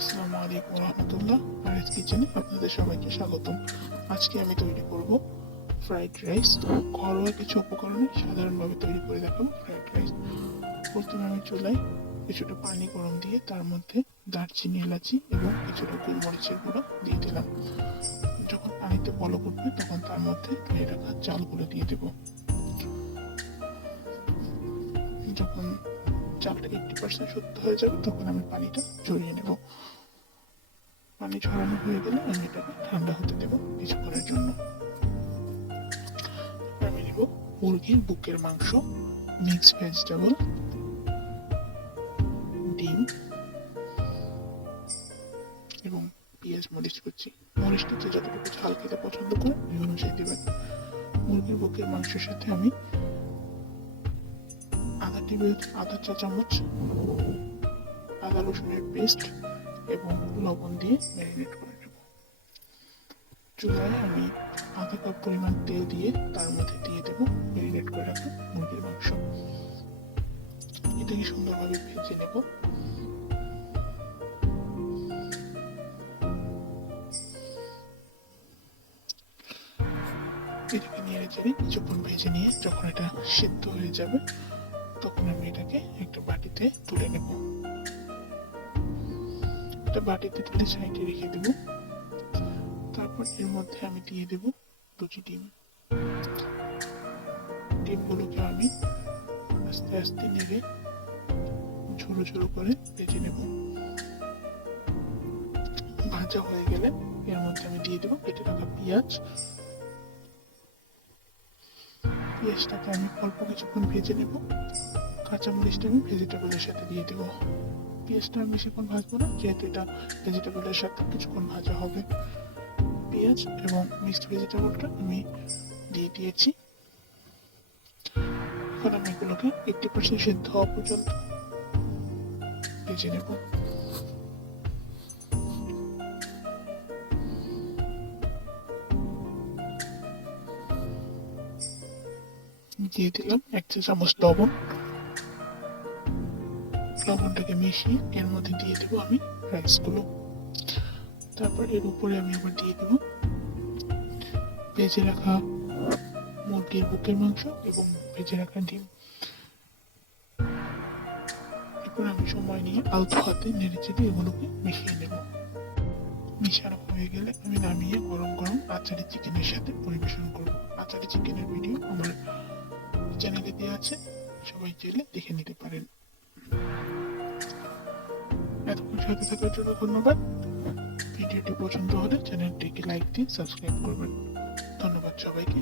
আসসালামু আলাইকুম রহমতুল্লাহ। আরিস কিচেনে আপনাদের সবাইকে স্বাগতম। আজকে আমি তৈরি করব ফ্রাইড রাইস। ঘরোয়া কিছু উপকরণে সাধারণভাবে তৈরি করে দেখাবো ফ্রাইড রাইস। প্রথমে আমি চুলায় কিছুটা পানি গরম দিয়ে তার মধ্যে দারচিনি, এলাচি এবং কিছুটা গোলমরিচের গুঁড়ো দিয়ে দিলাম। যখন পানিতে বলক উঠবে তখন তার মধ্যে ধুয়ে রাখা চালগুলো দিয়ে দেব। যখন চালটা 80% শুদ্ধ হয়ে যাবে তখন আমি পানিটা ঝরিয়ে নেব। পানি ঝরানো হয়ে গেলে আমি এটাকে ঠান্ডা হতে দেব কিছুক্ষণের জন্য। আমি নেব মুরগির বুকের মাংস, মিক্স ভেজিটেবল, ডিম এবং পেঁয়াজ, মরিচ কুচি। মরিচটা যে যতটুকু ঝাল খেতে পছন্দ করে ওই অনুযায়ী দেবেন। মুরগির বুকের মাংসের সাথে আমি আধা চা চামচ আদা রসুনের পেস্ট এবং লবণ দিয়ে ম্যারিনেট করে নেব। চুলায় আমি আধা কাপ পরিমাণ তেল দিয়ে তার মধ্যে দিয়ে দেবো ম্যারিনেট করে রাখা মুরগির মাংস। এটাকে সুন্দরভাবে ভেজে নেব। এটাকে নেড়ে চেড়ে কিছুক্ষণ ভেজে নিয়ে যখন এটা সিদ্ধ হয়ে যাবে তখন আমি এটাকে একটা বাটিতে তুলে নেব। এটা বাটিতে তুলে সাইডে রেখে দেব। তারপর এর মধ্যে আমি দিয়ে দেব দুটি ডিম। ডিমগুলোকে আমি আস্তে আস্তে নেড়ে ঝুরো ঝুরো করে ভেজে নেব। ভাজা হয়ে গেলে এর মধ্যে আমি দিয়ে দেব কেটে রাখা পেঁয়াজ। পেঁয়াজটাকে আমি অল্প কিছুক্ষণ ভেজে নেব। কাঁচামরিচটা আমি ভেজিটেবলের সাথে দিয়ে দেব। পেঁয়াজটা আমি বেশিক্ষণ ভাজবো না, যেহেতু এটা ভেজিটেবলের সাথে কিছুক্ষণ ভাজা হবে। পেঁয়াজ এবং মিক্সড ভেজিটেবলটা আমি দিয়ে দিয়েছি। এখন আমি এগুলোকে 80% সিদ্ধ হওয়া পর্যন্ত ভেজে নেব। দিয়ে দিলাম 1 চা চামচ লবণ। লবণটাকে মিশিয়ে এর মধ্যে দিয়ে দেবো আমি রাইসগুলো। তারপর এর উপরে আমি আবার দিয়ে দেবো ভেজে রাখা মুরগির বুকের মাংস এবং ভেজে রাখা ডিম। এরপর আমি সময় নিয়ে আলতো হাতে নেড়ে চেড়ে এগুলোকে মিশিয়ে নেব। মিশানো হয়ে গেলে আমি নামিয়ে গরম গরম আচারি চিকেনের সাথে পরিবেশন করব। আচারি চিকেনের ভিডিও আমার চ্যানেলে দেওয়া আছে, সবাই চাইলে দেখে নিতে পারেন। এতক্ষণ সাথে থাকার জন্য ধন্যবাদ। ভিডিওটি পছন্দ হলে চ্যানেলটিকে লাইক দিয়ে সাবস্ক্রাইব করবেন। ধন্যবাদ সবাইকে।